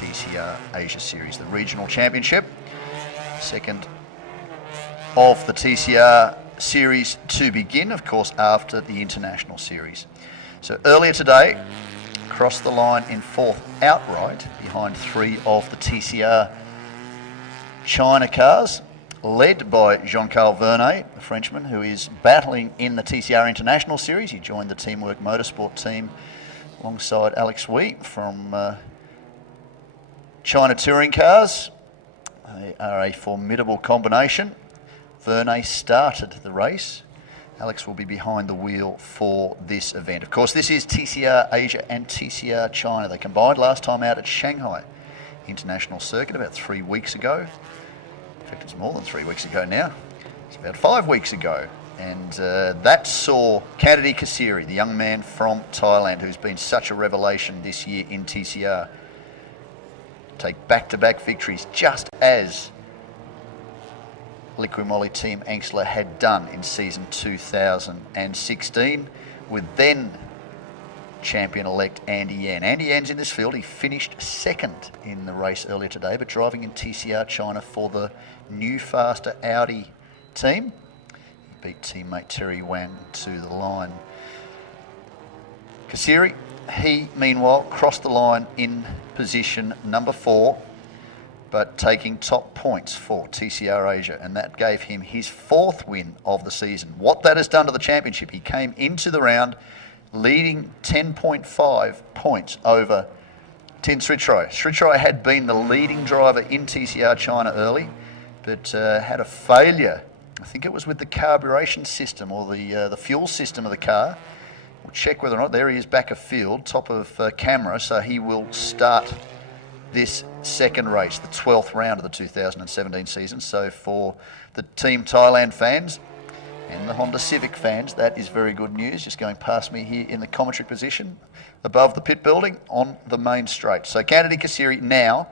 TCR Asia Series, the regional championship. Second of the TCR Series to begin, of course, after the International Series. So earlier today, crossed the line in fourth outright behind three of the TCR China cars, led by Jean-Carl Vernet, the Frenchman, who is battling in the TCR International Series. He joined the Teamwork Motorsport team alongside Alex Wee from China Touring Cars. They are a formidable combination. Vernet started the race. Alex will be behind the wheel for this event. Of course, this is TCR Asia and TCR China. They combined last time out at Shanghai International Circuit about 3 weeks ago. In fact, it's more than 3 weeks ago now. It's about 5 weeks ago. And that saw Kennedy Kasiri, the young man from Thailand who's been such a revelation this year in TCR, take back-to-back victories just as Liqui Team Angsler had done in season 2016 with then champion-elect Andy Yan. Andy Yan's in this field. He finished second in the race earlier today, but driving in TCR China for the new faster Audi team. He beat teammate Terry Wang to the line. Kasiri, he meanwhile crossed the line in position number 4, but taking top points for TCR Asia, and that gave him his 4th win of the season. What that has done to the championship, he came into the round leading 10.5 points over Tin Sritroy. Sritroy had been the leading driver in TCR China early, but had a failure. I think it was with the carburation system or the fuel system of the car. We'll check whether or not. There he is back of field, top of camera, so he will start this second race, the 12th round of the 2017 season. So for the Team Thailand fans and the Honda Civic fans, that is very good news. Just going past me here in the commentary position above the pit building on the main straight. So Kennedy Kasiri now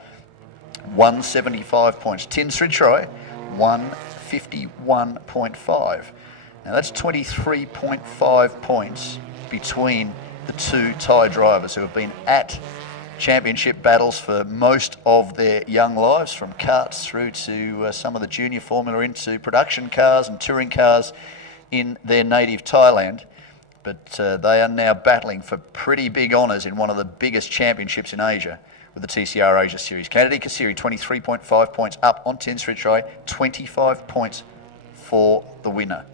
175 points. Tin Sritroy 151.5. Now that's 23.5 points between the two Thai drivers who have been at championship battles for most of their young lives, from karts through to some of the junior formula into production cars and touring cars in their native Thailand. But they are now battling for pretty big honours in one of the biggest championships in Asia with the TCR Asia Series. Kennedy Kasiri 23.5 points up on Tin Sritroy, 25 points for the winner.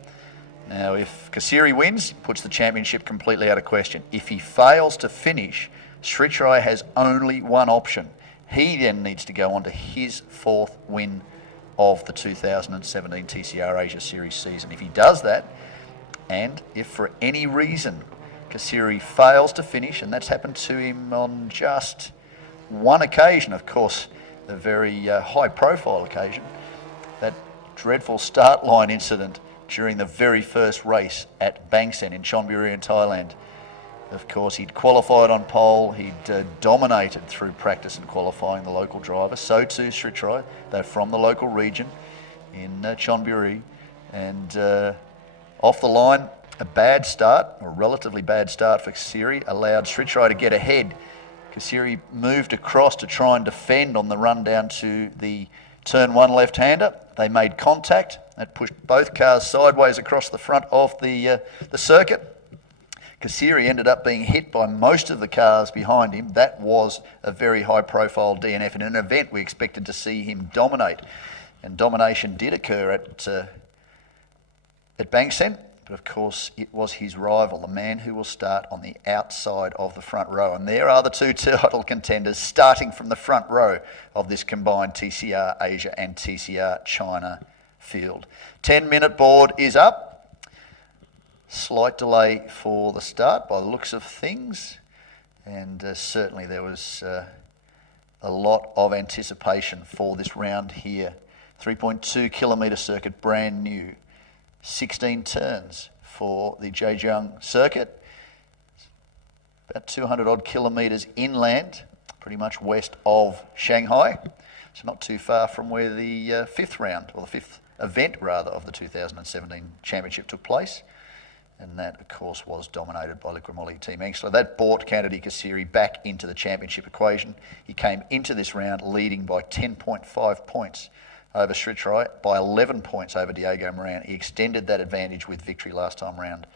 Now if Kasiri wins, puts the championship completely out of question. If he fails to finish, Sritroy has only one option. He then needs to go on to his 4th win of the 2017 TCR Asia Series season. If he does that, and if for any reason Kasiri fails to finish, and that's happened to him on just one occasion, of course, a very high-profile occasion, that dreadful start line incident during the very first race at Bangsen in Chonburi in Thailand. Of course, he'd qualified on pole, he'd dominated through practice and qualifying the local driver. So too Sritroy, they're from the local region in Chonburi. And off the line, a bad start, or a relatively bad start for Kasiri, allowed Sritroy to get ahead. Kasiri moved across to try and defend on the run down to the turn 1 left-hander. They made contact. That pushed both cars sideways across the front of the circuit. Kasiri ended up being hit by most of the cars behind him. That was a very high-profile DNF in an event we expected to see him dominate. And domination did occur at Bangsen, but of course it was his rival, the man who will start on the outside of the front row. And there are the two title contenders starting from the front row of this combined TCR Asia and TCR China field. 10-minute board is up. Slight delay for the start by the looks of things, and certainly there was a lot of anticipation for this round here. 3.2 kilometre circuit, brand new. 16 turns for the Zhejiang circuit. About 200 odd kilometres inland, pretty much west of Shanghai. So not too far from where the 5th round, or the 5th event rather, of the 2017 championship took place. And that, of course, was dominated by Liquimoli Team Engstler. That brought Kennedy Kasiri back into the championship equation. He came into this round leading by 10.5 points over Srichrai, by 11 points over Diego Moran. He extended that advantage with victory last time round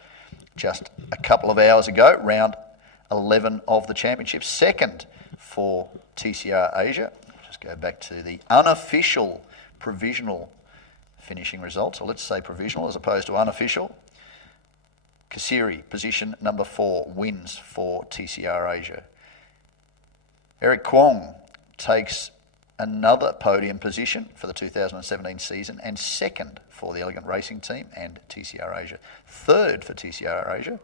just a couple of hours ago, round 11 of the championship. Second for TCR Asia. Just go back to the unofficial provisional finishing results, or let's say provisional as opposed to unofficial. Kasiri, position number 4, wins for TCR Asia. Eric Kwong takes another podium position for the 2017 season and second for the Elegant Racing Team and TCR Asia. Third for TCR Asia,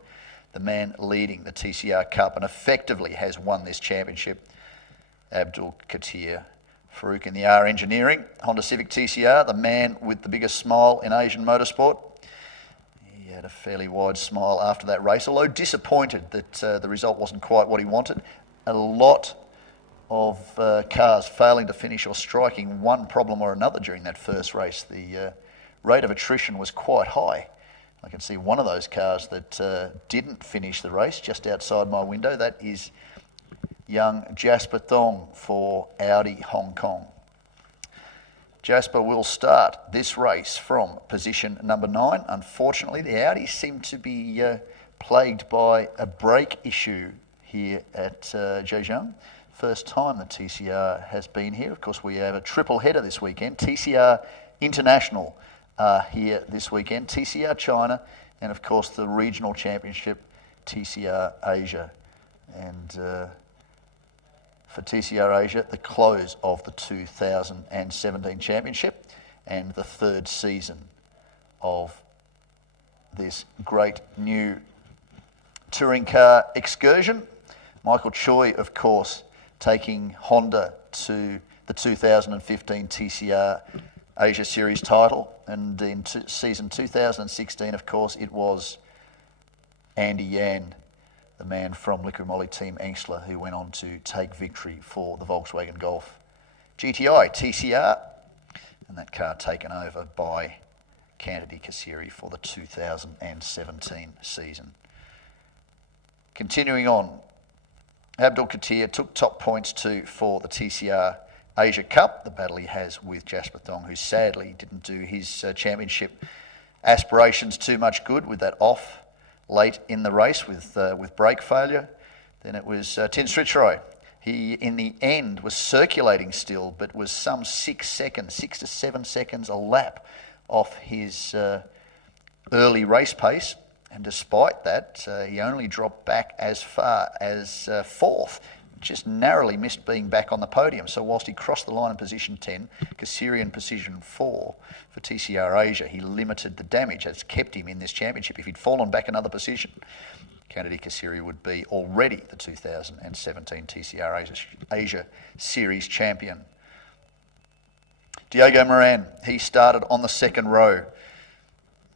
the man leading the TCR Cup and effectively has won this championship, Abdul Katir Farouk in the R Engineering, Honda Civic TCR, the man with the biggest smile in Asian motorsport. He had a fairly wide smile after that race, although disappointed that the result wasn't quite what he wanted. A lot of cars failing to finish or striking one problem or another during that first race. The rate of attrition was quite high. I can see one of those cars that didn't finish the race just outside my window. That is young Jasper Thong for Audi Hong Kong. Jasper will start this race from position number 9. Unfortunately, the Audis seem to be plagued by a brake issue here at Zhejiang. First time the TCR has been here. Of course, we have a triple header this weekend. TCR International here this weekend. TCR China, and of course the regional championship, TCR Asia. And for TCR Asia, the close of the 2017 championship and the third season of this great new touring car excursion. Michael Choi, of course, taking Honda to the 2015 TCR Asia Series title. And in season 2016, of course, it was Andy Yan, the man from Liquimoli Team Engstler, who went on to take victory for the Volkswagen Golf GTI TCR, and that car taken over by Kennedy Kasiri for the 2017 season. Continuing on, Abdul Katir took top points too for the TCR Asia Cup, the battle he has with Jasper Thong, who sadly didn't do his championship aspirations too much good with that off late in the race with brake failure. Then it was Tin Srichrai. He, in the end, was circulating still, but was some 6 to 7 seconds a lap off his early race pace. And despite that, he only dropped back as far as 4th. Just narrowly missed being back on the podium. So whilst he crossed the line in position 10, Kasiri in position 4 for TCR Asia, he limited the damage. That's kept him in this championship. If he'd fallen back another position, Kennedy Kasiri would be already the 2017 TCR Asia Series champion. Diego Moran, he started on the second row,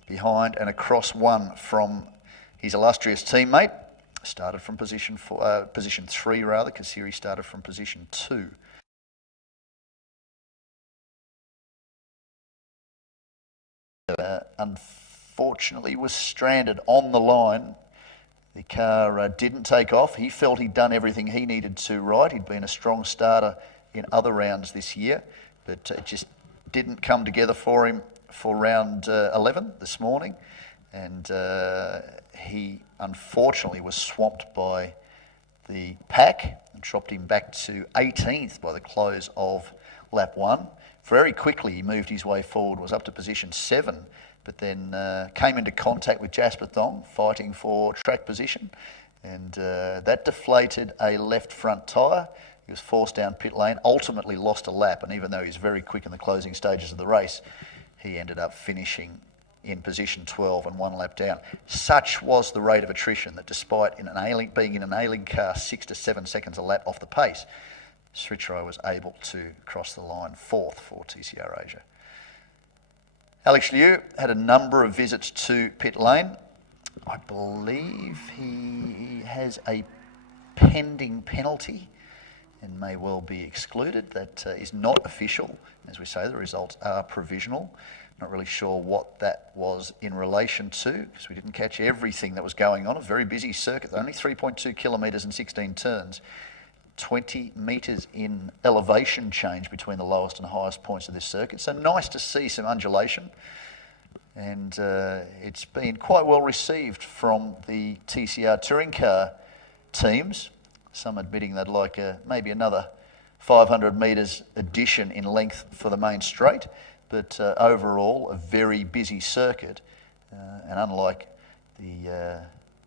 behind and across one from his illustrious teammate. Started from position 3 rather. Kasiri started from position 2. Unfortunately was stranded on the line. The car didn't take off. He felt he'd done everything he needed to right. He'd been a strong starter in other rounds this year, but it just didn't come together for him for round 11 this morning. And he unfortunately was swamped by the pack and dropped him back to 18th by the close of lap 1. Very quickly he moved his way forward, was up to position 7, but then came into contact with Jasper Thong, fighting for track position, and that deflated a left front tyre. He was forced down pit lane, ultimately lost a lap, and even though he was very quick in the closing stages of the race, he ended up finishing in position 12 and 1 lap down. Such was the rate of attrition that despite being in an A-League car 6 to 7 seconds a lap off the pace, Srichrai was able to cross the line 4th for TCR Asia. Alex Liu had a number of visits to pit lane. I believe he has a pending penalty and may well be excluded. That is not official. As we say, the results are provisional. Not really sure what that was in relation to, because we didn't catch everything that was going on. A very busy circuit, only 3.2 kilometres and 16 turns. 20 metres in elevation change between the lowest and highest points of this circuit. So nice to see some undulation. And it's been quite well received from the TCR touring car teams. Some admitting they'd like maybe another 500 metres addition in length for the main straight. But overall, a very busy circuit. And unlike the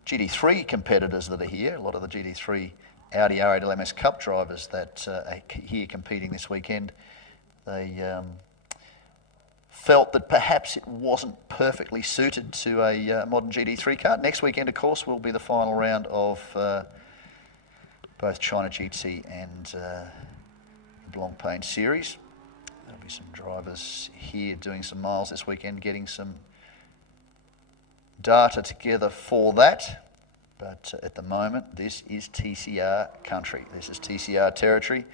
GT3 competitors that are here, a lot of the GT3 Audi R8 LMS Cup drivers that are here competing this weekend, they felt that perhaps it wasn't perfectly suited to a modern GT3 car. Next weekend, of course, will be the final round of both China GT and the Blancpain Series. There'll be some drivers here doing some miles this weekend, getting some data together for that. But at the moment, this is TCR country. This is TCR territory.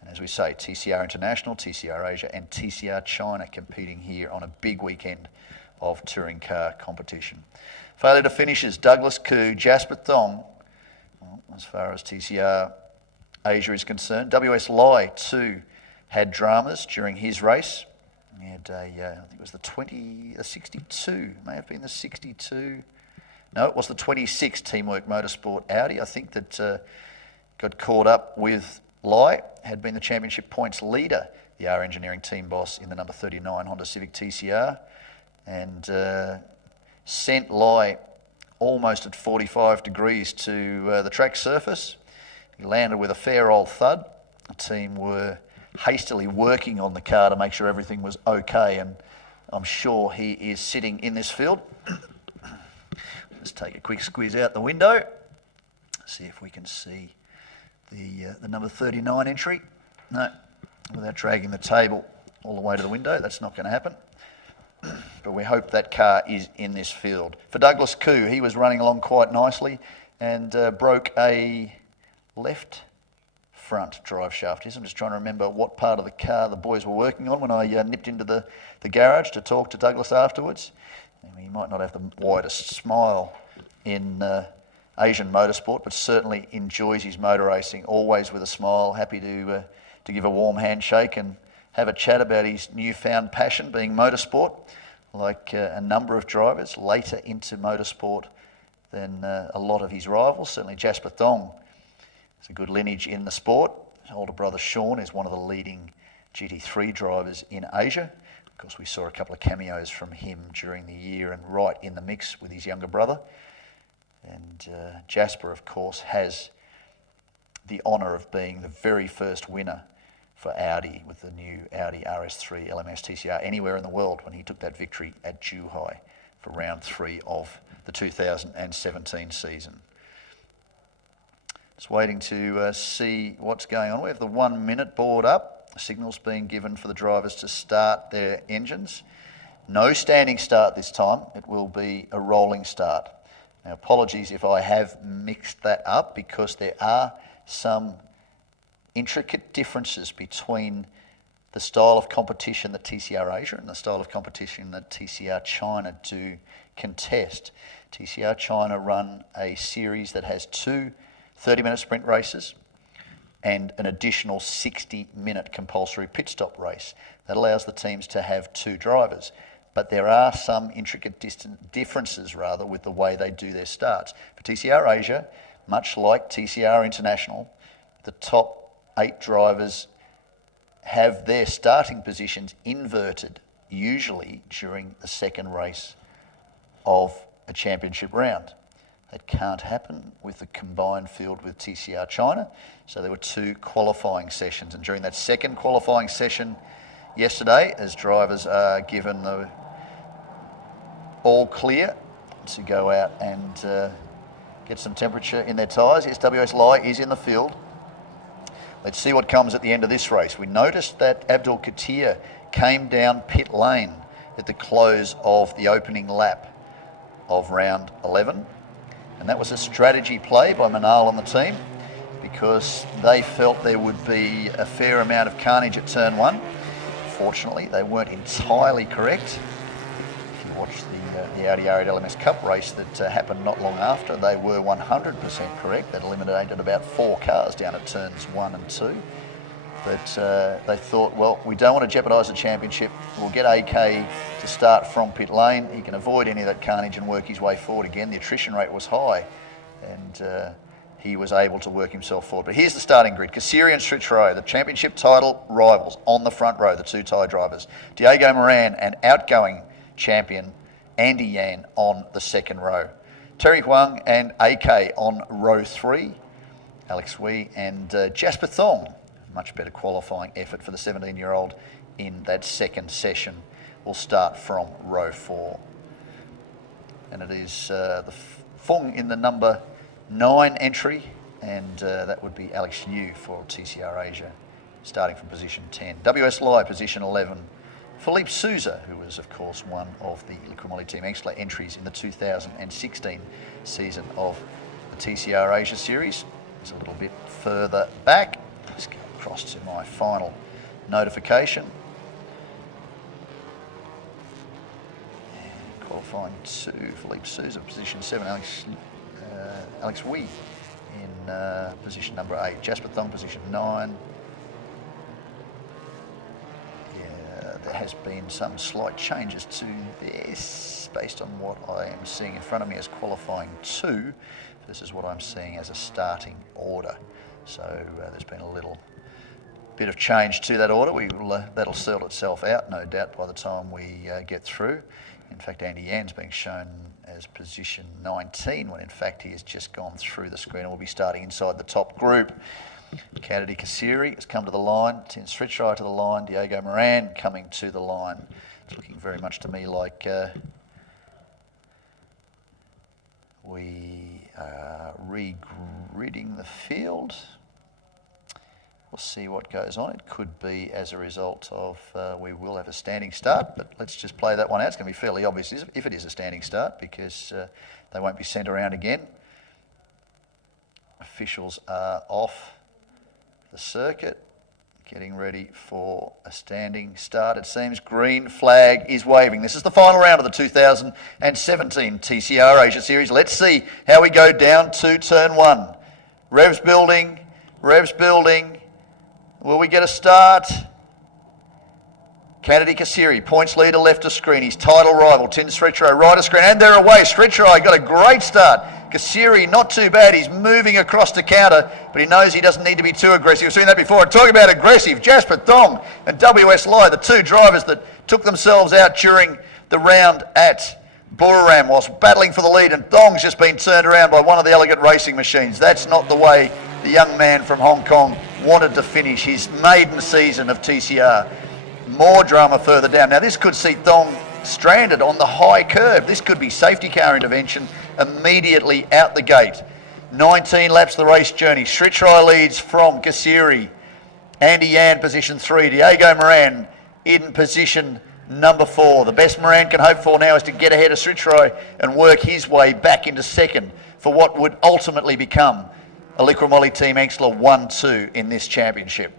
And as we say, TCR International, TCR Asia and TCR China competing here on a big weekend of touring car competition. Failure to finishes, Douglas Koo, Jasper Thong. Well, as far as TCR Asia is concerned, WS Lai too had dramas during his race. He had I think it was the 62, may have been the 62. No, it was the 26 Teamwork Motorsport Audi, I think, that got caught up with Lai, had been the championship points leader, the R Engineering team boss in the number 39 Honda Civic TCR, and sent Lai almost at 45 degrees to the track surface. He landed with a fair old thud. The team were hastily working on the car to make sure everything was okay, and I'm sure he is sitting in this field. Let's take a quick squeeze out the window, see if we can see the number 39 entry. No, without dragging the table all the way to the window, that's not going to happen. But we hope that car is in this field. For Douglas Koo, he was running along quite nicely and broke a left front drive shaft. I'm just trying to remember what part of the car the boys were working on when I nipped into the garage to talk to Douglas afterwards. He might not have the widest smile in Asian motorsport, but certainly enjoys his motor racing, always with a smile, happy to give a warm handshake and have a chat about his newfound passion being motorsport, like a number of drivers later into motorsport than a lot of his rivals. Certainly Jasper Thong has a good lineage in the sport. His older brother Sean is one of the leading GT3 drivers in Asia. Of course, we saw a couple of cameos from him during the year and right in the mix with his younger brother. And Jasper, of course, has the honour of being the very first winner for Audi with the new Audi RS3 LMS TCR anywhere in the world when he took that victory at Zhejiang for round 3 of the 2017 season. Just waiting to see what's going on. We have the 1 minute board up. Signals being given for the drivers to start their engines. No standing start this time. It will be a rolling start. Now, apologies if I have mixed that up, because there are some intricate differences between the style of competition that TCR Asia and the style of competition that TCR China do contest. TCR China run a series that has 2 30-minute sprint races and an additional 60-minute compulsory pit stop race. That allows the teams to have 2 drivers. But there are some intricate differences with the way they do their starts. For TCR Asia, much like TCR International, the top 8 drivers have their starting positions inverted, usually during the second race of a championship round. That can't happen with the combined field with TCR China. So there were 2 qualifying sessions. And during that second qualifying session yesterday, as drivers are given the all clear to go out and get some temperature in their tyres. Yes, WS Lai is in the field. Let's see what comes at the end of this race. We noticed that Abdul Katir came down pit lane at the close of the opening lap of round 11. And that was a strategy play by Manal and the team, because they felt there would be a fair amount of carnage at turn one. Fortunately, they weren't entirely correct. If you watch the Audi R8 LMS Cup race that happened not long after, they were 100% correct. That eliminated about 4 cars down at turns 1 and 2. But they thought, well, we don't want to jeopardise the championship. We'll get AK to start from pit lane. He can avoid any of that carnage and work his way forward again. The attrition rate was high, and he was able to work himself forward. But here's the starting grid. Kassiri and Stritchrow, the championship title rivals, on the front row, the 2 Thai drivers. Diego Moran and outgoing champion Andy Yan on the second row. Terry Huang and AK on row 3. Alex Wee and Jasper Thong. Much better qualifying effort for the 17-year-old in that second session. Will start from row 4. And it is the Fung in the number 9 entry, and that would be Alex Yu for TCR Asia, starting from position 10. WS Lai, position 11. Philippe Souza, who was, of course, one of the Liqui Moly Team Angstler entries in the 2016 season of the TCR Asia Series. It's a little bit further back. Let's go across to my final notification. And qualifying 2, Philippe Souza, position 7. Alex Wee in position number 8. Jasper Thong, position 9. Yeah, there has been some slight changes to this based on what I am seeing in front of me as qualifying 2 versus what I'm seeing as a starting order. So there's been a little bit of change to that order. That'll sort itself out, no doubt, by the time we get through. In fact, Andy Yan's being shown as position 19 when in fact he has just gone through the screen and will be starting inside the top group. Kennedy Kassiri has come to the line, Tim Sritchai to the line, Diego Moran coming to the line. It's looking very much to me like we are re-gridding the field. We'll see what goes on. It could be as a result of we will have a standing start, but let's just play that one out. It's going to be fairly obvious if it is a standing start because they won't be sent around again. Officials are off the circuit, getting ready for a standing start. It seems green flag is waving. This is the final round of the 2017 TCR Asia Series. Let's see how we go down to turn 1. Revs building, revs building. Will we get a start? Kennedy Kassiri, points leader left of screen. His title rival, Tin Sritchrow, right of screen, and they're away. Sritchrow got a great start. Kassiri, not too bad. He's moving across to counter, but he knows he doesn't need to be too aggressive. We've seen that before. Talk about aggressive. Jasper Thong and WS Lai, the 2 drivers that took themselves out during the round at Buriram whilst battling for the lead, and Thong's just been turned around by one of the elegant racing machines. That's not the way the young man from Hong Kong wanted to finish his maiden season of TCR. More drama further down. Now this could see Thong stranded on the high curve. This could be safety car intervention immediately out the gate. 19 laps the race journey. Sritchrow leads from Kassiri. Andy Yan position 3. Diego Moran in position number 4. The best Moran can hope for now is to get ahead of Sritchrow and work his way back into second for what would ultimately become a Liqui Moly Team Angstler 1-2 in this championship.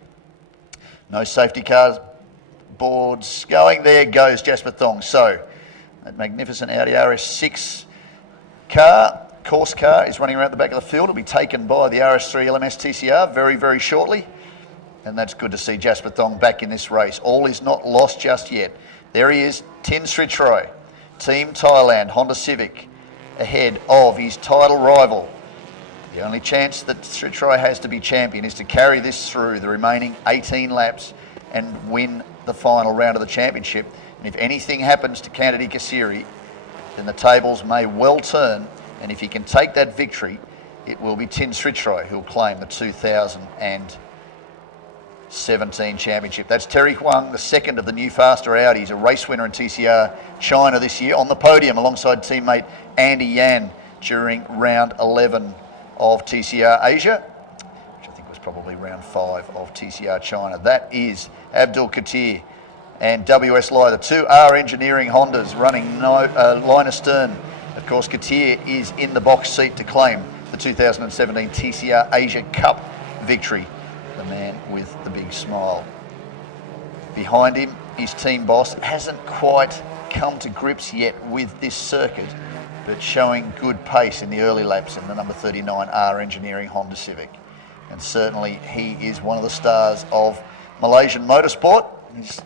No safety cars boards going. There goes Jasper Thong. So that magnificent Audi RS6 car, course car, is running around the back of the field. It'll be taken by the RS3 LMS TCR very, very shortly. And that's good to see Jasper Thong back in this race. All is not lost just yet. There he is, Tin Sritchrow, Team Thailand, Honda Civic, ahead of his title rival. The only chance that Sritchrow has to be champion is to carry this through the remaining 18 laps and win the final round of the championship. And if anything happens to Kennedy Kassiri, then the tables may well turn. And if he can take that victory, it will be Tin Sritchrow who will claim the 2017 championship. That's Terry Huang, the second of the new faster Audis, a race winner in TCR China this year, on the podium alongside teammate Andy Yan during round 11 of TCR Asia, which I think was probably round 5 of TCR China. That is Abdul Katir and WS Lai, the 2R Engineering Hondas running line astern. Of course, Katir is in the box seat to claim the 2017 TCR Asia Cup victory, the man with the big smile. Behind him, his team boss hasn't quite come to grips yet with this circuit, but showing good pace in the early laps in the number 39 R Engineering Honda Civic. And certainly he is one of the stars of Malaysian motorsport. He's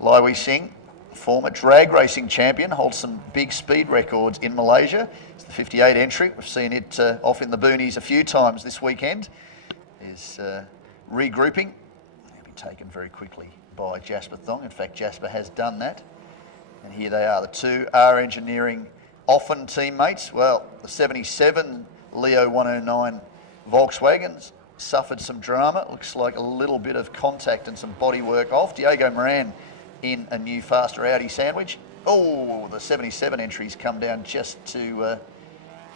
Lai Wei Sing, former drag racing champion, holds some big speed records in Malaysia. It's the 58 entry. We've seen it off in the boonies a few times this weekend. Is regrouping. He'll be taken very quickly by Jasper Thong. In fact, Jasper has done that. And here they are, the two R Engineering often teammates. Well, the 77 Leo 109 Volkswagens suffered some drama. It looks like a little bit of contact and some body work off. Diego Moran in a new faster Audi sandwich. Oh, the 77 entries come down just to, I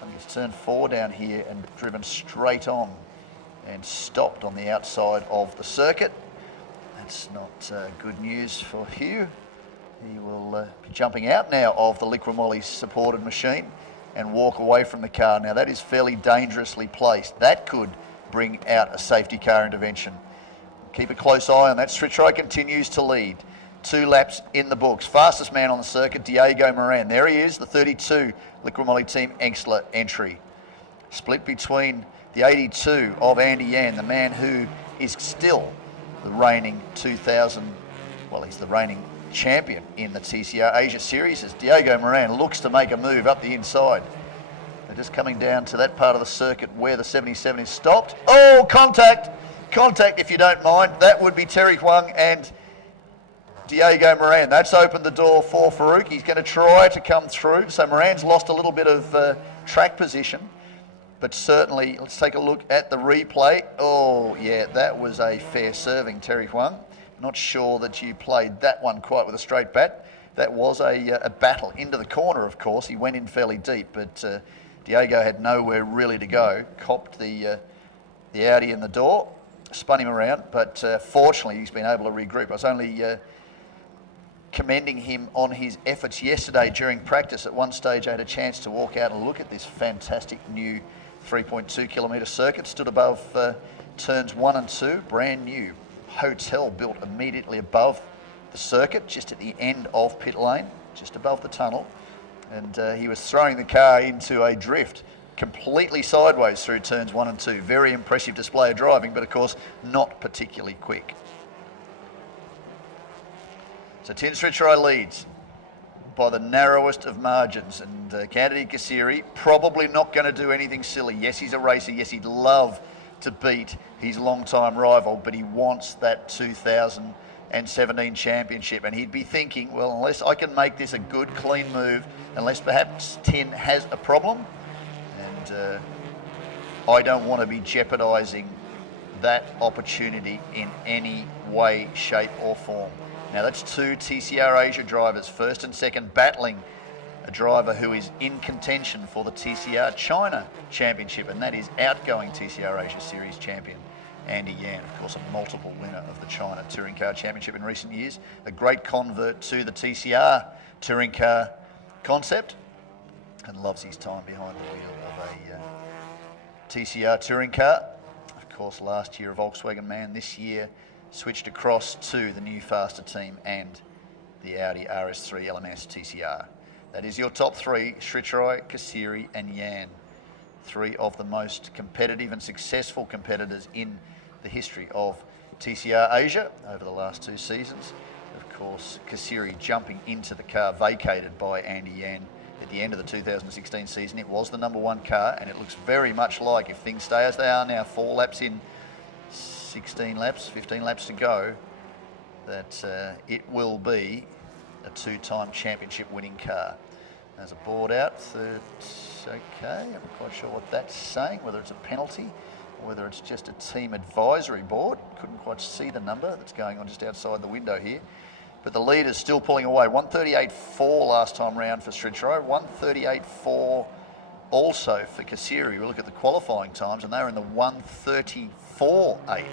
think it's turn 4 down here and driven straight on and stopped on the outside of the circuit. That's not good news for Hugh. He will be jumping out now of the Liqui supported machine and walk away from the car. Now that is fairly dangerously placed. That could bring out a safety car intervention. Keep a close eye on that. Stritchrai continues to lead. 2 laps in the books. Fastest man on the circuit, Diego Moran. There he is, the 32 Liqui Team Engstler entry. Split between the 82 of Andy Yan, the man who is still the reigning 2000, well, he's the reigning champion in the TCR Asia Series, as Diego Moran looks to make a move up the inside. They're just coming down to that part of the circuit where the 77 is stopped. Oh, contact! Contact, if you don't mind. That would be Terry Huang and Diego Moran. That's opened the door for Farouk. He's going to try to come through. So Moran's lost a little bit of track position. But certainly, let's take a look at the replay. Oh, yeah, that was a fair serving, Terry Huang. Not sure that you played that one quite with a straight bat. That was a battle into the corner, of course. He went in fairly deep, but Diego had nowhere really to go. Copped the Audi in the door, spun him around, but fortunately he's been able to regroup. I was only commending him on his efforts yesterday during practice. At one stage I had a chance to walk out and look at this fantastic new 3.2 kilometre circuit. Stood above turns 1 and 2, brand new hotel built immediately above the circuit, just at the end of pit lane, just above the tunnel. And he was throwing the car into a drift completely sideways through turns 1 and 2. Very impressive display of driving, but of course not particularly quick. So Tin Stritchrai leads by the narrowest of margins, and Kandidi Kassiri probably not going to do anything silly. Yes, he's a racer. Yes, he'd love to beat his long-time rival, but he wants that 2017 championship, and he'd be thinking, well, unless I can make this a good, clean move, unless perhaps Tin has a problem, and I don't want to be jeopardising that opportunity in any way, shape or form. Now that's 2 TCR Asia drivers, first and second, battling a driver who is in contention for the TCR China Championship, and that is outgoing TCR Asia Series champion Andy Yan, of course a multiple winner of the China Touring Car Championship in recent years, a great convert to the TCR Touring Car concept, and loves his time behind the wheel of a TCR Touring Car. Of course, last year a Volkswagen man, this year switched across to the new faster team and the Audi RS3 LMS TCR. That is your top 3, Stritchrai, Kassiri and Yan. 3 of the most competitive and successful competitors in the history of TCR Asia over the last 2 seasons. Of course, Kassiri jumping into the car vacated by Andy Yan at the end of the 2016 season. It was the number 1 car, and it looks very much like, if things stay as they are now, 4 laps in, 16 laps, 15 laps to go, that it will be a 2-time championship winning car. There's a board out, that's okay, I'm not quite sure what that's saying, whether it's a penalty or whether it's just a team advisory board. Couldn't quite see the number that's going on just outside the window here. But the leader's still pulling away. 138.4 last time round for Stritchrai, 138.4 also for Kassiri. We look at the qualifying times and they're in the 134.8.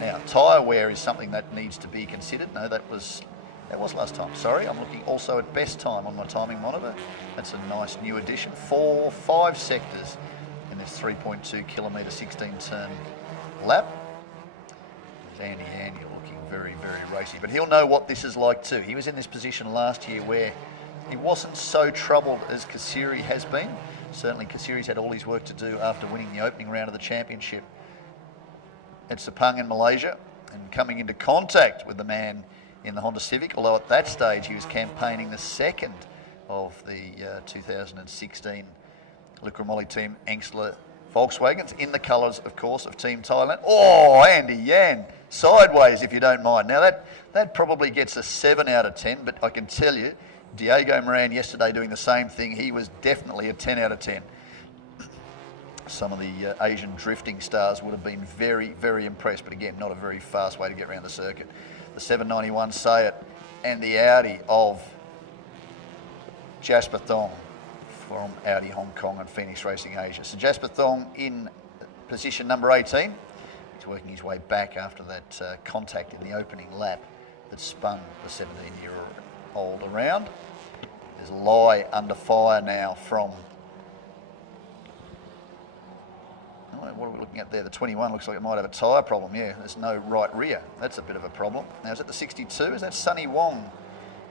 Now, tyre wear is something that needs to be considered. No, that was last time. Sorry, I'm looking also at best time on my timing monitor. That's a nice new addition. 5 sectors in this 3.2 kilometre 16 turn lap. Andy Yan, you're looking very, very racy. But he'll know what this is like too. He was in this position last year where he wasn't so troubled as Kasiri has been. Certainly Kasiri's had all his work to do after winning the opening round of the championship at Sepang in Malaysia and coming into contact with the man in the Honda Civic, although at that stage he was campaigning the second of the 2016 Liquimoli Team Engstler Volkswagens in the colours, of course, of Team Thailand. Oh, Andy Yan, sideways if you don't mind. Now that probably gets a 7 out of 10, but I can tell you, Diego Moran yesterday doing the same thing, he was definitely a 10 out of 10. Some of the Asian drifting stars would have been very, very impressed, but again, not a very fast way to get around the circuit. The 791 Sayat and the Audi of Jasper Thong from Audi Hong Kong and Phoenix Racing Asia. So Jasper Thong in position number 18. He's working his way back after that contact in the opening lap that spun the 17-year-old around. There's Lai under fire now from, what are we looking at there? The 21 looks like it might have a tyre problem. Yeah, there's no right rear. That's a bit of a problem. Now, is it the 62? Is that Sonny Wong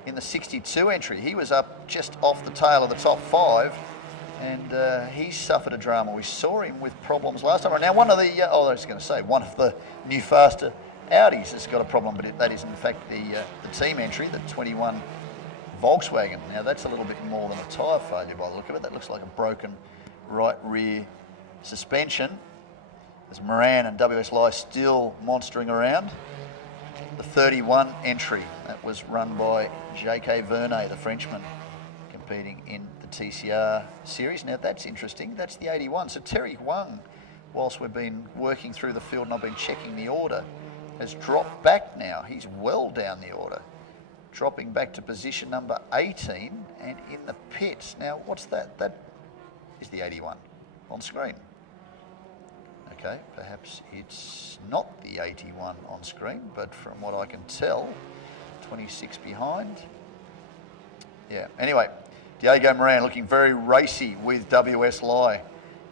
in the 62 entry? He was up just off the tail of the top 5, and he suffered a drama. We saw him with problems last time. Now, one of the new faster Audis has got a problem, but that is in fact the team entry, the 21 Volkswagen. Now, that's a little bit more than a tyre failure by the look of it. That looks like a broken right rear suspension. There's Moran and WS Lai still monstering around. The 31 entry, that was run by J.K. Vernet, the Frenchman, competing in the TCR series. Now that's interesting, that's the 81. So Terry Huang, whilst we've been working through the field and I've been checking the order, has dropped back now. He's well down the order, dropping back to position number 18 and in the pits. Now what's that? That is the 81 on screen. Okay, perhaps it's not the 81 on screen, but from what I can tell, 26 behind. Yeah, anyway, Diego Moran looking very racy with WS Lai,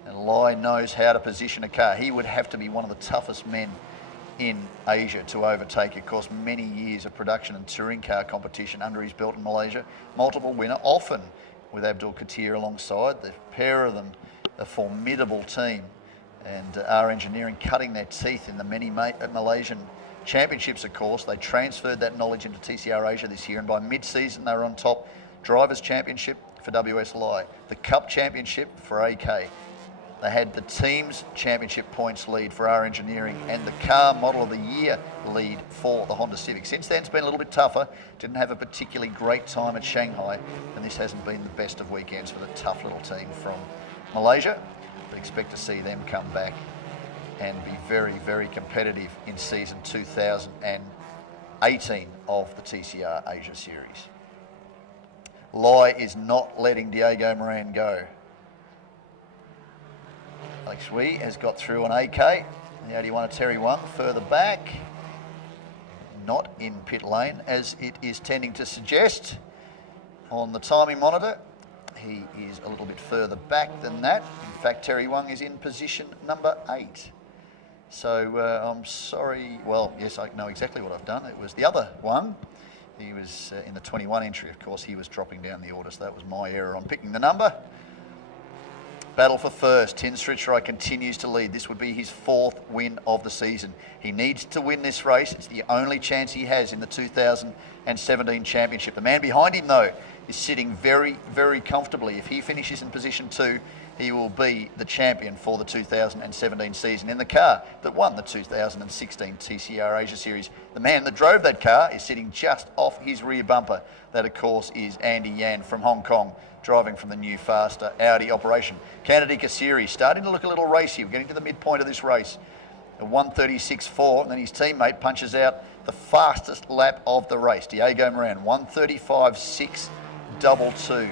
and Lai knows how to position a car. He would have to be one of the toughest men in Asia to overtake. Of course, many years of production and touring car competition under his belt in Malaysia. Multiple winner, often with Abdul Katir alongside. The pair of them, a formidable team. And R Engineering cutting their teeth in the many Malaysian championships, of course. They transferred that knowledge into TCR Asia this year, and by mid-season they were on top. Drivers' Championship for WS Lai, the Cup Championship for AK. They had the Teams Championship points lead for R Engineering and the Car Model of the Year lead for the Honda Civic. Since then, it's been a little bit tougher. Didn't have a particularly great time at Shanghai, and this hasn't been the best of weekends for the tough little team from Malaysia. But expect to see them come back and be very, very competitive in season 2018 of the TCR Asia Series. Lai is not letting Diego Moran go. Alex Wee has got through an AK. The 81 of Terry Wang further back. Not in pit lane, as it is tending to suggest on the timing monitor. He is a little bit further back than that. In fact, Terry Wang is in position number 8. So I'm sorry. Well, yes, I know exactly what I've done. It was the other one. He was in the 21 entry, of course. He was dropping down the order, so that was my error on picking the number. Battle for first. Tin Srichai continues to lead. This would be his 4th win of the season. He needs to win this race. It's the only chance he has in the 2017 championship. The man behind him, though, is sitting very, very comfortably. If he finishes in position 2, he will be the champion for the 2017 season in the car that won the 2016 TCR Asia Series. The man that drove that car is sitting just off his rear bumper. That, of course, is Andy Yan from Hong Kong, driving from the new faster Audi operation. Kennedy Kasiri starting to look a little racy. We're getting to the midpoint of this race. A 1:36.4, and then his teammate punches out the fastest lap of the race. Diego Moran, 1:35.622.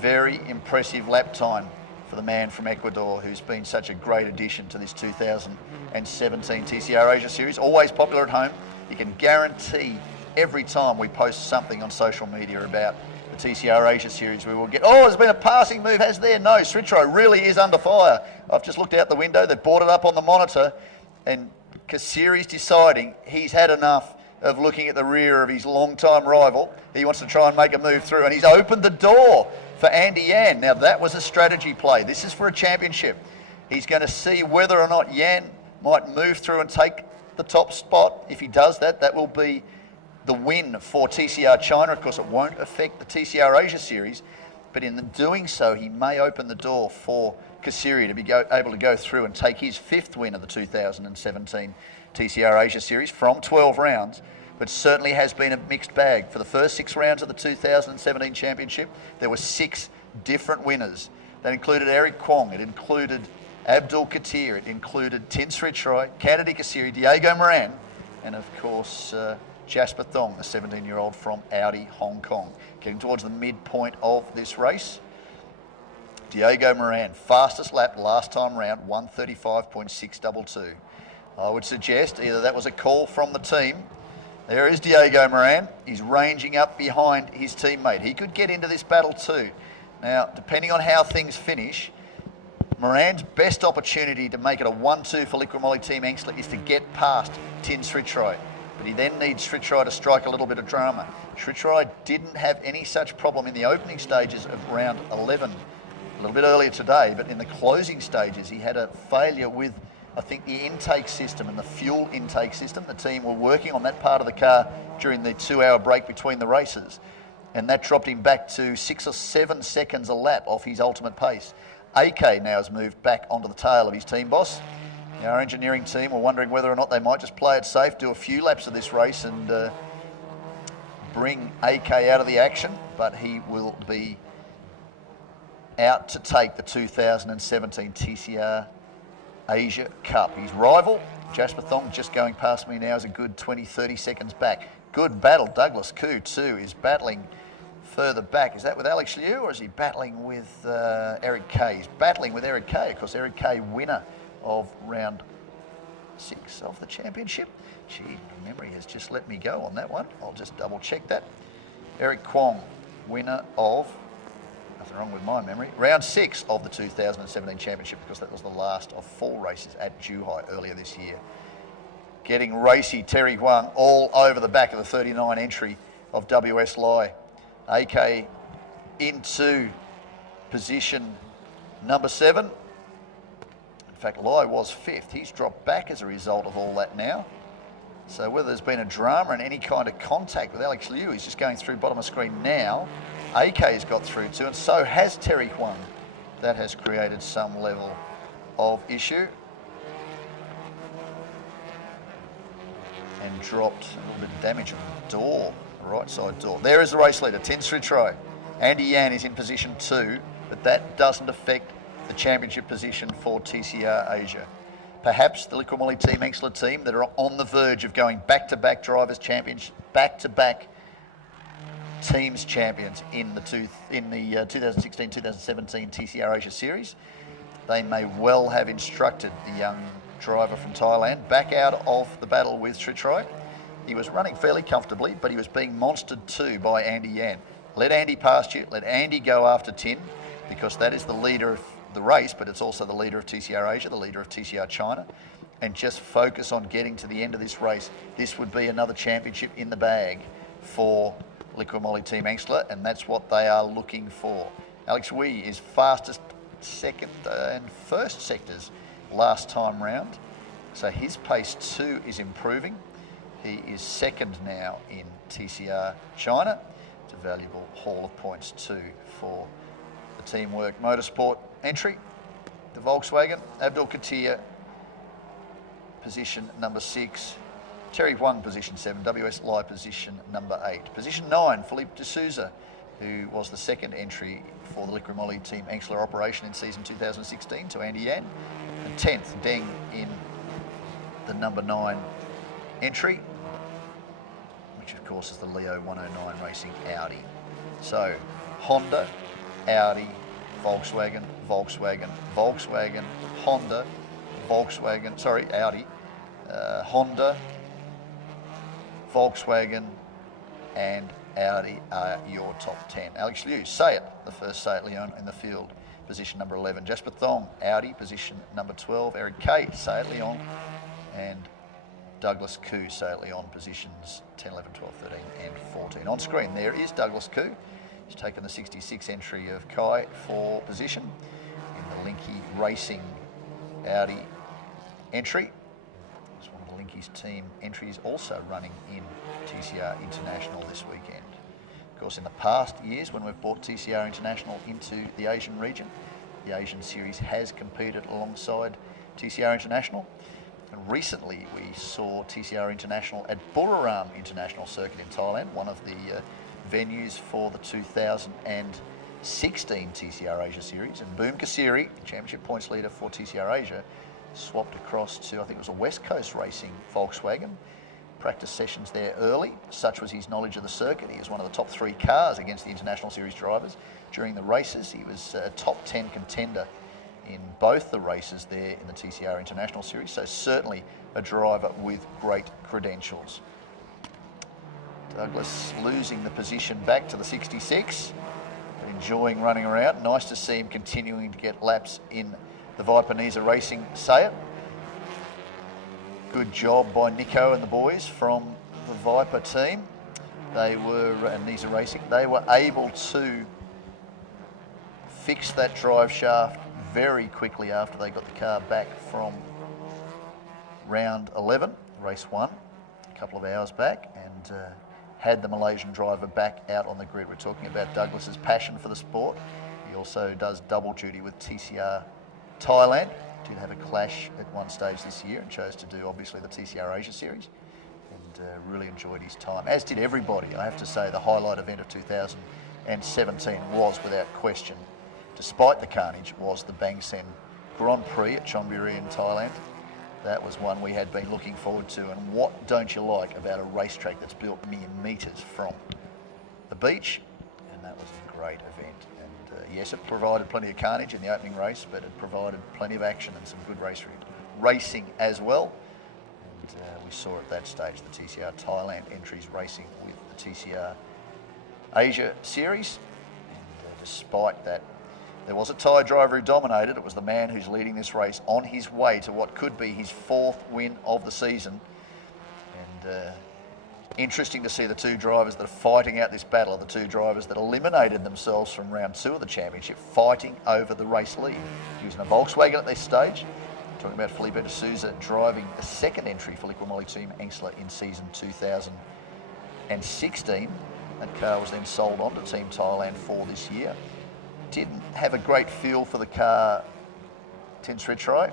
Very impressive lap time for the man from Ecuador, who's been such a great addition to this 2017 TCR Asia Series. Always popular at home. You can guarantee every time we post something on social media about the TCR Asia Series, we will get, oh, there's been a passing move, has there? No, Srichai really is under fire. I've just looked out the window. They've brought it up on the monitor, and Kasiri's deciding he's had enough of looking at the rear of his long-time rival. He wants to try and make a move through, and he's opened the door for Andy Yan. Now, that was a strategy play. This is for a championship. He's going to see whether or not Yan might move through and take the top spot. If he does that, that will be the win for TCR China. Of course, it won't affect the TCR Asia Series, but in doing so, he may open the door for Kasiri to be able to go through and take his 5th win of the 2017 TCR Asia Series from 12 rounds, but certainly has been a mixed bag. For the first 6 rounds of the 2017 Championship, there were 6 different winners. That included Eric Kwong, it included Abdul Katir, it included Tin Sritroy, Kennedy Kasiri, Diego Moran, and of course Jasper Thong, the 17-year-old from Audi Hong Kong. Getting towards the midpoint of this race, Diego Moran, fastest lap last time round, 1:35.622. I would suggest either that was a call from the team. There is Diego Moran. He's ranging up behind his teammate. He could get into this battle too. Now, depending on how things finish, Moran's best opportunity to make it a 1-2 for Liqui Moly Team Engstler is to get past Tin Sritroy. But he then needs Sritroy to strike a little bit of drama. Sritroy didn't have any such problem in the opening stages of round 11, a little bit earlier today, but in the closing stages he had a failure with, I think, the intake system and the fuel intake system. The team were working on that part of the car during the 2-hour break between the races, and that dropped him back to 6 or 7 seconds a lap off his ultimate pace. AK now has moved back onto the tail of his team boss. Now, our engineering team were wondering whether or not they might just play it safe, do a few laps of this race and bring AK out of the action, but he will be out to take the 2017 TCR Asia Cup. His rival, Jasper Thong, just going past me now, is a good 20-30 seconds back. Good battle. Douglas Koo, too, is battling further back. Is that with Alex Liu, or is he battling with Eric Kay? He's battling with Eric Kay. Of course, Eric Kay, winner of round 6 of the championship. Gee, my memory has just let me go on that one. I'll just double check that. Eric Kwong, winner of, nothing wrong with my memory, round 6 of the 2017 championship, because that was the last of 4 races at Zhuhai earlier this year. Getting racy, Terry Huang all over the back of the 39 entry of WS Lai. AK into position number 7. In fact, Lai was 5th. He's dropped back as a result of all that now. So whether there's been a drama and any kind of contact with Alex Liu, he's just going through bottom of screen now. AK's got through too, and so has Terry Huang. That has created some level of issue. And dropped a little bit of damage on the door, the right side door. There is the race leader, Tin Sritroy. Andy Yan is in position 2, but that doesn't affect the championship position for TCR Asia. Perhaps the Liqui Moly Team Engstler team that are on the verge of going back-to-back drivers champions, back-to-back teams champions in the 2016-2017 TCR Asia Series. They may well have instructed the young driver from Thailand back out of the battle with Sritroy. He was running fairly comfortably, but he was being monstered too by Andy Yan. Let Andy past you, let Andy go after Tin, because that is the leader of the race, but it's also the leader of TCR Asia, the leader of TCR China, and just focus on getting to the end of this race. This would be another championship in the bag for Liqui Moly Team Engstler, and that's what they are looking for. Alex Wee is fastest second and first sectors last time round, so his pace too is improving. He is second now in TCR China. It's a valuable haul of points too for the Teamwork Motorsport entry. The Volkswagen, Abdul Katir, position number 6. Terry Huang, position 7. WS Lai, position number 8. Position 9, Philippe de Souza, who was the second entry for the Liqui Moly Team Engstler operation in season 2016 to Andy Yan. And 10th, Deng in the number 9 entry, which of course is the Leo 109 Racing Audi. So, Honda, Audi, Volkswagen, Volkswagen, Volkswagen, Honda, Volkswagen, sorry, Audi, Honda, Volkswagen, and Audi are your top 10. Alex Liu, Say It, the first Say It Leon in the field, position number 11. Jasper Thong, Audi, position number 12. Eric Kay, Say It Leon, and Douglas Koo safely on positions 10, 11, 12, 13 and 14. On screen there is Douglas Koo. He's taken the 66 entry of Kai for position in the Linky Racing Audi entry. It's one of the Linky's team entries also running in TCR International this weekend. Of course, in the past years when we've brought TCR International into the Asian region, the Asian Series has competed alongside TCR International. And recently we saw TCR International at Buriram International Circuit in Thailand, one of the venues for the 2016 TCR Asia Series. And Boom Kasiri, championship points leader for TCR Asia, swapped across to, I think it was a West Coast Racing Volkswagen. Practice sessions there early. Such was his knowledge of the circuit. He was one of the top 3 cars against the International Series drivers during the races. He was a top 10 contender in both the races there in the TCR International Series, so certainly a driver with great credentials. Douglas losing the position back to the 66, but enjoying running around. Nice to see him continuing to get laps in the Viper Nisa Racing Sayat. Good job by Nico and the boys from the Viper team. They were, Nisa Racing, they were able to fix that drive shaft very quickly after they got the car back from round 11, race 1, a couple of hours back, and had the Malaysian driver back out on the grid. We're talking about Douglas's passion for the sport. He also does double duty with TCR Thailand. Did have a clash at one stage this year and chose to do obviously the TCR Asia Series, and really enjoyed his time, as did everybody. I have to say the highlight event of 2017 was without question, despite the carnage, was the Bang Sen Grand Prix at Chonburi in Thailand. That was one we had been looking forward to, and what don't you like about a racetrack that's built mere metres from the beach? And that was a great event. And yes, it provided plenty of carnage in the opening race, but it provided plenty of action and some good racing as well. And we saw at that stage the TCR Thailand entries racing with the TCR Asia Series. And despite that, there was a Thai driver who dominated. It was the man who's leading this race on his way to what could be his 4th win of the season. And interesting to see the 2 drivers that are fighting out this battle, the 2 drivers that eliminated themselves from round 2 of the championship, fighting over the race lead. Using a Volkswagen at this stage. Talking about Felipe de Souza driving a 2nd entry for Liqui Team Engsler in season 2016. That car was then sold on to Team Thailand for this year. Didn't have a great feel for the car, Tin Sritrai.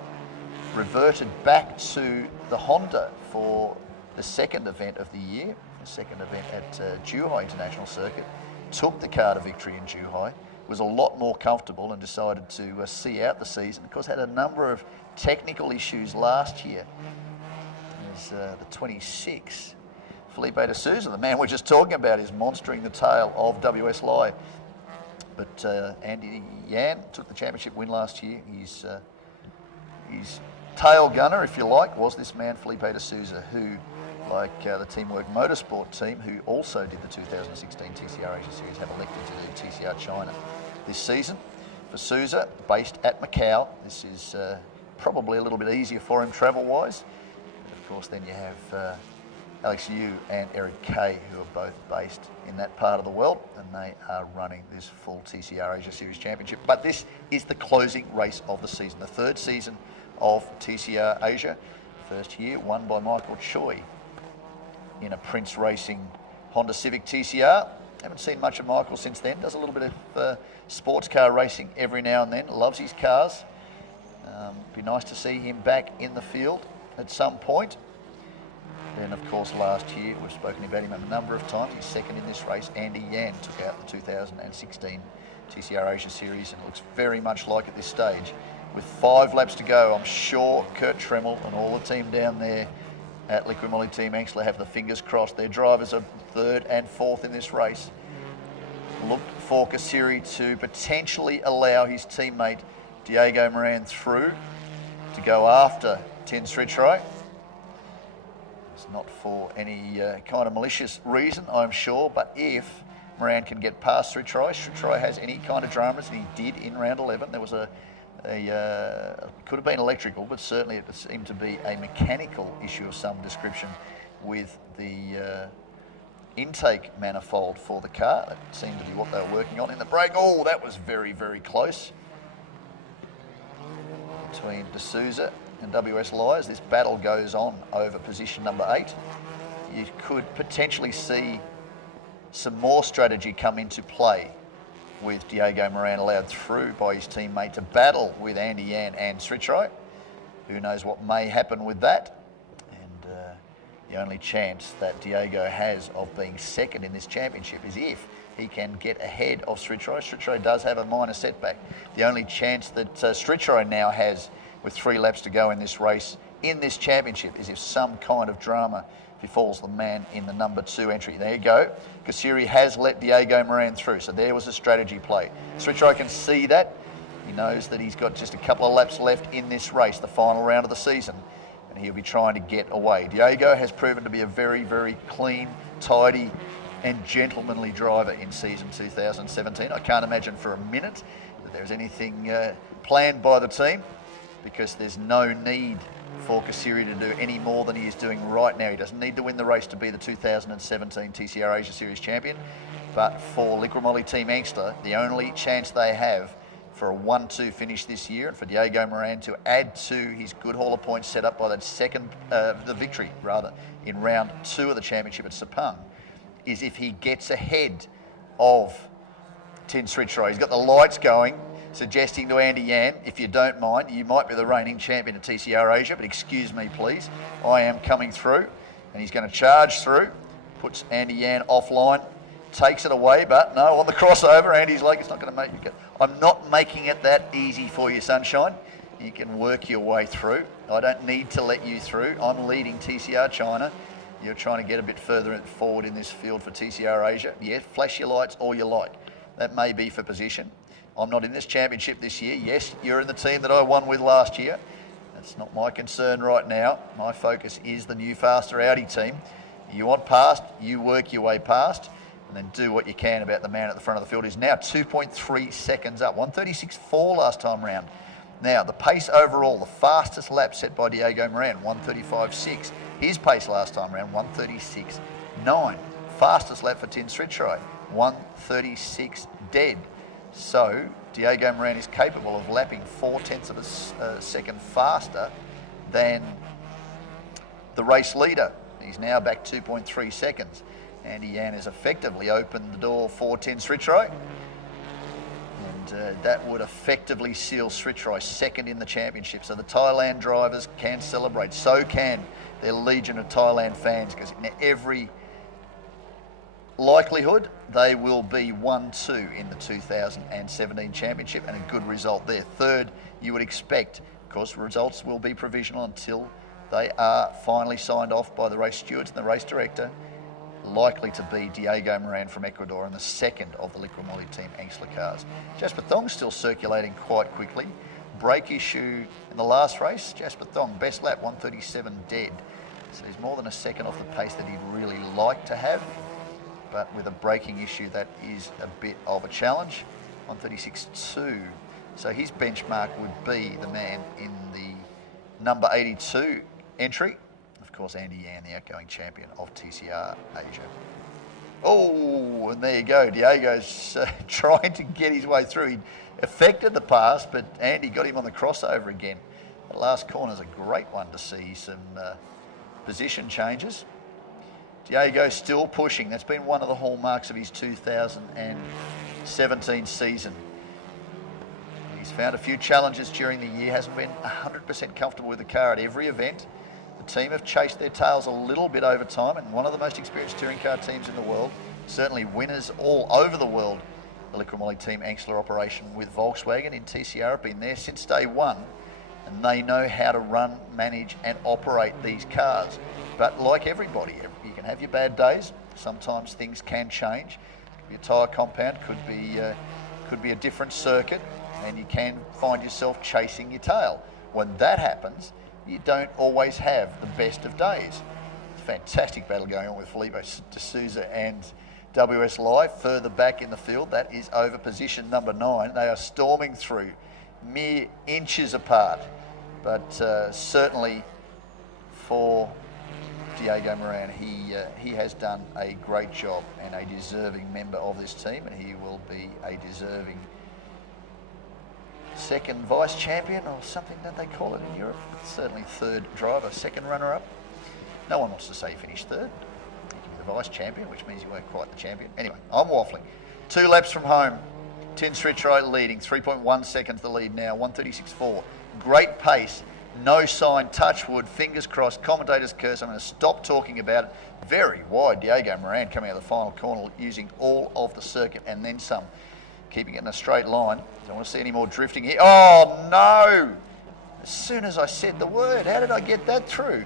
Reverted back to the Honda for the 2nd event of the year, the 2nd event at Zhejiang International Circuit. Took the car to victory in Zhejiang, was a lot more comfortable and decided to see out the season. Of course, had a number of technical issues last year. There's the 26. Felipe de Souza, the man we're just talking about, is monstering the tail of WS Lai. But Andy Yan took the championship win last year. His tail gunner, if you like, was this man, Felipe de Souza, who, like the Teamwork Motorsport team, who also did the 2016 TCR Asia Series, have elected to do TCR China this season. For Souza, based at Macau, this is probably a little bit easier for him travel-wise. But of course, then you have Alex Yu and Eric Kay, who are both based in that part of the world, and they are running this full TCR Asia Series Championship. But this is the closing race of the season, the 3rd season of TCR Asia. First year won by Michael Choi in a Prince Racing Honda Civic TCR. Haven't seen much of Michael since then. Does a little bit of sports car racing every now and then. Loves his cars. Be nice to see him back in the field at some point. Then, of course, last year, we've spoken about him a number of times. He's 2nd in this race. Andy Yan took out the 2016 TCR Asia Series, and it looks very much like at this stage. With 5 laps to go, I'm sure Kurt Tremmel and all the team down there at Liqui Team Engsler have the fingers crossed. Their drivers are 3rd and 4th in this race. Look for Kasiri to potentially allow his teammate Diego Moran through to go after Tin Sritrai. It's not for any kind of malicious reason, I'm sure, but if Moran can get past Sritrai has any kind of dramas, and he did in round 11. There was a could have been electrical, but certainly it seemed to be a mechanical issue of some description with the intake manifold for the car. That seemed to be what they were working on in the brake. Oh, that was very, very close between D'Souza and WS Lyons. This battle goes on over position number 8. You could potentially see some more strategy come into play with Diego Moran allowed through by his teammate to battle with Andy Yan and Srichai. Who knows what may happen with that? And the only chance that Diego has of being second in this championship is if he can get ahead of Srichai. Srichai does have a minor setback. The only chance that Srichai now has with 3 laps to go in this race, in this championship, is if some kind of drama befalls the man in the number 2 entry. There you go. Kasiri has let Diego Moran through, so there was a strategy play. Srichai can see that. He knows that he's got just a couple of laps left in this race, the final round of the season, and he'll be trying to get away. Diego has proven to be a very, very clean, tidy and gentlemanly driver in season 2017. I can't imagine for a minute that there's anything planned by the team, because there's no need for Kasiri to do any more than he is doing right now. He doesn't need to win the race to be the 2017 TCR Asia Series champion, but for Liqui Moly Team Angstler, the only chance they have for a 1-2 finish this year, and for Diego Moran to add to his good haul of points set up by that the victory rather, in round 2 of the championship at Sepang, is if he gets ahead of Tin Srichai. He's got the lights going, suggesting to Andy Yan, if you don't mind, you might be the reigning champion at TCR Asia, but excuse me please, I am coming through. And he's going to charge through, puts Andy Yan offline, takes it away, but no, on the crossover, Andy's like, it's not going to make it. I'm not making it that easy for you, sunshine. You can work your way through. I don't need to let you through. I'm leading TCR China. You're trying to get a bit further forward in this field for TCR Asia. Yeah, flash your lights all you like. That may be for position. I'm not in this championship this year. Yes, you're in the team that I won with last year. That's not my concern right now. My focus is the new faster Audi team. You want past, you work your way past, and then do what you can about the man at the front of the field, who's now 2.3 seconds up. 136.4 last time round. Now, the pace overall, the fastest lap set by Diego Moran, 135.6. His pace last time round, 136.9. Fastest lap for Tin Srichai, 136 dead. So Diego Moran is capable of lapping 0.4 of a second faster than the race leader. He's now back 2.3 seconds. Andy Yan has effectively opened the door for Tin Srichai. And that would effectively seal Srichai second in the championship. So the Thailand drivers can celebrate. So can their legion of Thailand fans, because in every likelihood they will be 1-2 in the 2017 championship, and a good result there. Third, you would expect, of course, results will be provisional until they are finally signed off by the race stewards and the race director, likely to be Diego Moran from Ecuador and the second of the Liqui Moly Team Angstler cars. Jasper Thong's still circulating quite quickly. Brake issue in the last race, Jasper Thong, best lap, 137 dead. So he's more than a second off the pace that he'd really like to have. But with a braking issue, that is a bit of a challenge. 136.2. So his benchmark would be the man in the number 82 entry. Of course, Andy Yan, the outgoing champion of TCR Asia. Oh, and there you go. Diego's trying to get his way through. He affected the pass, but Andy got him on the crossover again. The last corner's a great one to see some position changes. Diego still pushing. That's been one of the hallmarks of his 2017 season. He's found a few challenges during the year, hasn't been 100% comfortable with the car at every event. The team have chased their tails a little bit over time, and one of the most experienced touring car teams in the world, certainly winners all over the world. The Liqui Moly Team Angstler operation with Volkswagen in TCR have been there since day one, and they know how to run, manage and operate these cars. But like everybody, you can have your bad days. Sometimes things can change. Could be a tyre compound, could be a different circuit, and you can find yourself chasing your tail. When that happens, you don't always have the best of days. Fantastic battle going on with Felipe D'Souza and WS Live further back in the field. That is over position number 9. They are storming through mere inches apart. But certainly for Diego Moran, he has done a great job and a deserving member of this team, and he will be a deserving second vice champion or something that they call it in Europe. Certainly third driver, second runner-up. No one wants to say he finished third. He can be the vice champion, which means you weren't quite the champion. Anyway, I'm waffling. 2 laps from home. Tin Srichai leading, 3.1 seconds the lead now, 136.4. Great pace, no sign, touch wood, fingers crossed, commentators curse. I'm going to stop talking about it. Very wide, Diego Moran coming out of the final corner, using all of the circuit and then some, keeping it in a straight line. Don't want to see any more drifting here. Oh no! As soon as I said the word, how did I get that through?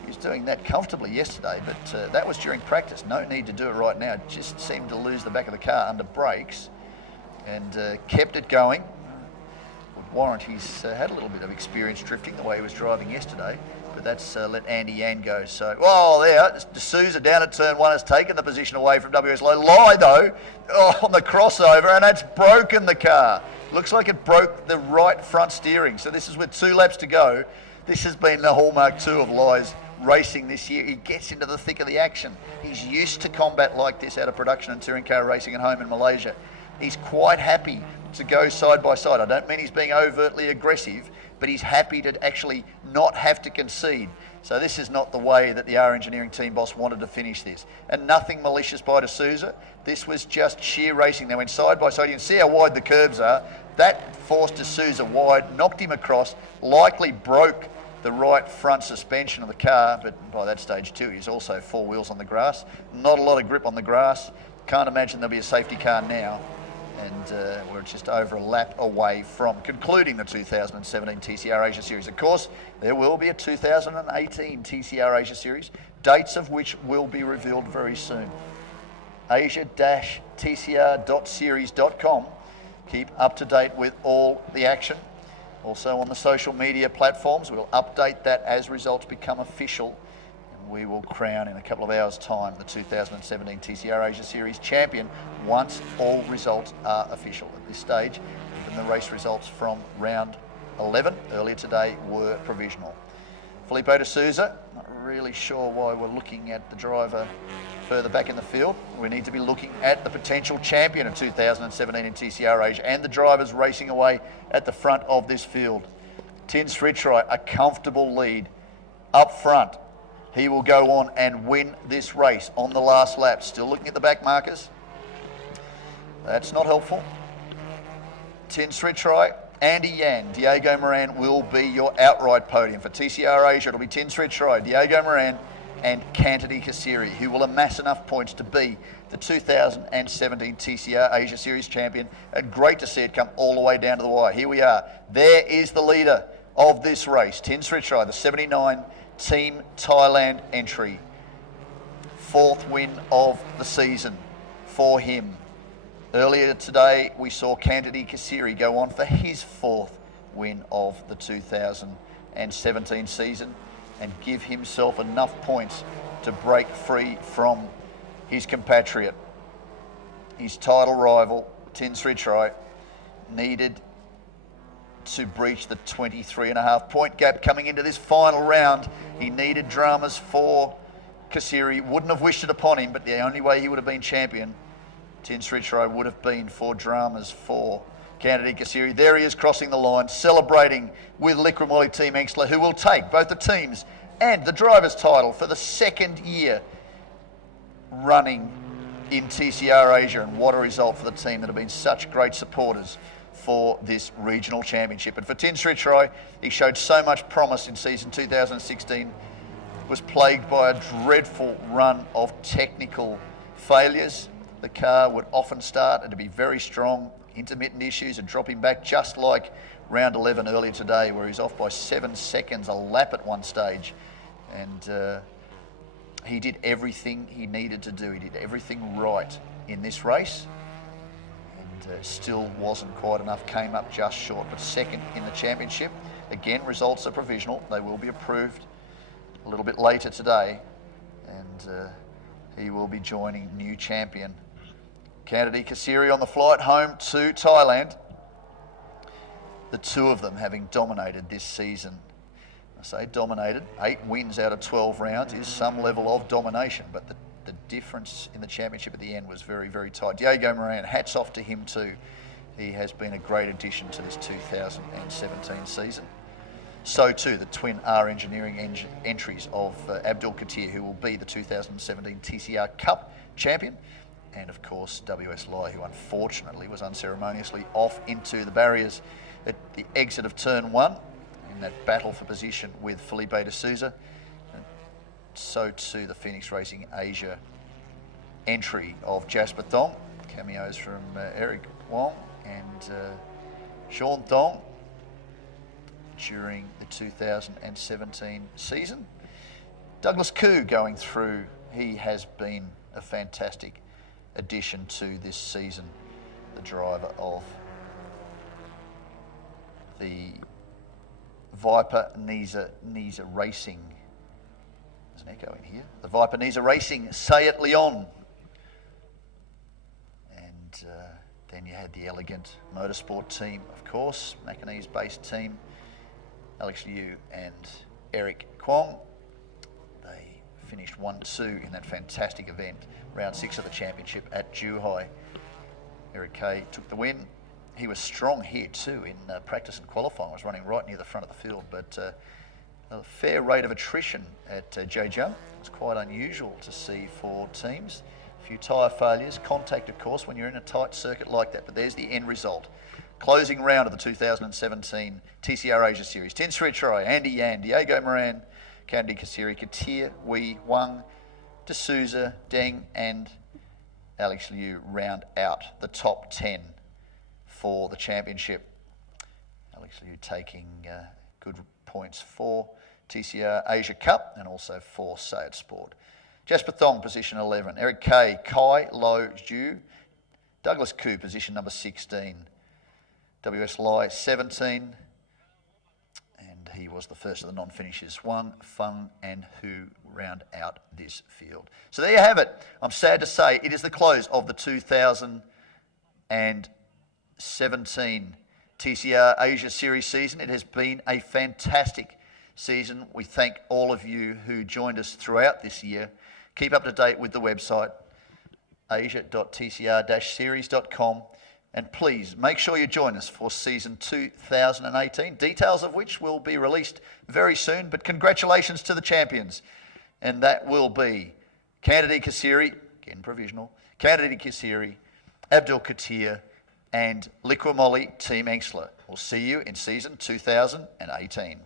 He was doing that comfortably yesterday, but that was during practice. No need to do it right now. Just seemed to lose the back of the car under brakes and kept it going. Would warrant he's had a little bit of experience drifting the way he was driving yesterday, but that's let Andy Yan go. So, well, there, D'Souza down at turn 1 has taken the position away from WS Low. Lie, though, on the crossover, and that's broken the car. Looks like it broke the right front steering. So this is with 2 laps to go. This has been the hallmark too of Lie's racing this year. He gets into the thick of the action. He's used to combat like this out of production and touring car racing at home in Malaysia. He's quite happy to go side by side. I don't mean he's being overtly aggressive, but he's happy to actually not have to concede. So this is not the way that the R Engineering team boss wanted to finish this. And nothing malicious by D'Souza. This was just sheer racing. They went side by side. You can see how wide the curbs are. That forced D'Souza wide, knocked him across, likely broke the right front suspension of the car, but by that stage too, he's also 4 wheels on the grass. Not a lot of grip on the grass. Can't imagine there'll be a safety car now. And we're just over a lap away from concluding the 2017 TCR Asia Series. Of course, there will be a 2018 TCR Asia Series, dates of which will be revealed very soon. Asia-tcr.series.com. Keep up to date with all the action. Also on the social media platforms, we'll update that as results become official. We will crown in a couple of hours' time the 2017 TCR Asia Series champion once all results are official. At this stage, even the race results from round 11 earlier today were provisional. Felipe D'Souza, not really sure why we're looking at the driver further back in the field. We need to be looking at the potential champion of 2017 in TCR Asia and the drivers racing away at the front of this field. Tin Srichai, a comfortable lead up front. He will go on and win this race on the last lap. Still looking at the back markers. That's not helpful. Tin Srichai, Andy Yan, Diego Moran will be your outright podium. For TCR Asia, it'll be Tin Srichai, Diego Moran and Kantadi Kasiri, who will amass enough points to be the 2017 TCR Asia Series champion. And great to see it come all the way down to the wire. Here we are. There is the leader of this race, Tin Srichai, the 79 Team Thailand entry. 4th win of the season for him. Earlier today, we saw Kantadi Kasiri go on for his 4th win of the 2017 season and give himself enough points to break free from his compatriot. His title rival, Tin Srichai, needed to breach the 23.5 point gap coming into this final round. He needed dramas for Kasiri. Wouldn't have wished it upon him, but the only way he would have been champion, Tin Srichai, would have been for dramas for Kantadi Kasiri. There he is crossing the line, celebrating with Liqui Team Engstler, who will take both the teams and the driver's title for the 2nd year running in TCR Asia. And what a result for the team that have been such great supporters for this regional championship. And for Tin Srichai, he showed so much promise in season 2016, was plagued by a dreadful run of technical failures. The car would often start and to be very strong, intermittent issues and drop him back, just like round 11 earlier today, where he's off by 7 seconds a lap at one stage. And he did everything he needed to do. He did everything right in this race. Still wasn't quite enough, came up just short, but 2nd in the championship. Again, results are provisional. They will be approved a little bit later today, and he will be joining new champion Kantadi Kasiri on the flight home to Thailand. the two of them having dominated this season. I say dominated, 8 wins out of 12 rounds is some level of domination, but the difference in the championship at the end was very, very tight. Diego Moran, hats off to him too. He has been a great addition to this 2017 season. So too the twin R Engineering entries of Abdul Katir, who will be the 2017 TCR Cup champion, and of course WS Lai, who unfortunately was unceremoniously off into the barriers at the exit of turn 1 in that battle for position with Felipe de Souza. And so too the Phoenix Racing Asia entry of Jasper Thong, cameos from Eric Wong and Sean Thong during the 2017 season. Douglas Koo going through, he has been a fantastic addition to this season, the driver of the Viper Nisa Racing. There's an echo in here. The Viper Nisa Racing Sayat Leon. And then you had the Elegant Motorsport team, of course, Macanese-based team, Alex Liu and Eric Kwong. They finished 1-2 in that fantastic event, round 6 of the championship at Zhuhai. Eric Kay took the win. He was strong here too in practice and qualifying. Was running right near the front of the field, but a fair rate of attrition at Zhejiang. It's quite unusual to see for teams. A few tyre failures, contact of course when you're in a tight circuit like that, but there's the end result. Closing round of the 2017 TCR Asia Series. Tin Sri Choi, Andy Yan, Diego Moran, Kennedy Kasiri, Katir, Wee, Wang, De Souza, Deng and Alex Liu round out the top 10 for the championship. Alex Liu taking good points for TCR Asia Cup and also for Sayat Sport. Jasper Thong, position 11. Eric Kay, Kai Lo Zhu. Douglas Koo, position number 16. WS Lai, 17. And he was the first of the non-finishers. Wang, Feng and Hu round out this field. So there you have it. I'm sad to say it is the close of the 2017 TCR Asia Series season. It has been a fantastic season. We thank all of you who joined us throughout this year. Keep up to date with the website, asia.tcr-series.com, and please make sure you join us for season 2018, details of which will be released very soon. But congratulations to the champions, and that will be Kennedy Kasiri, again provisional, Kennedy Kasiri, Abdul Katir, and Liqua Moly Team Engsler. We'll see you in season 2018.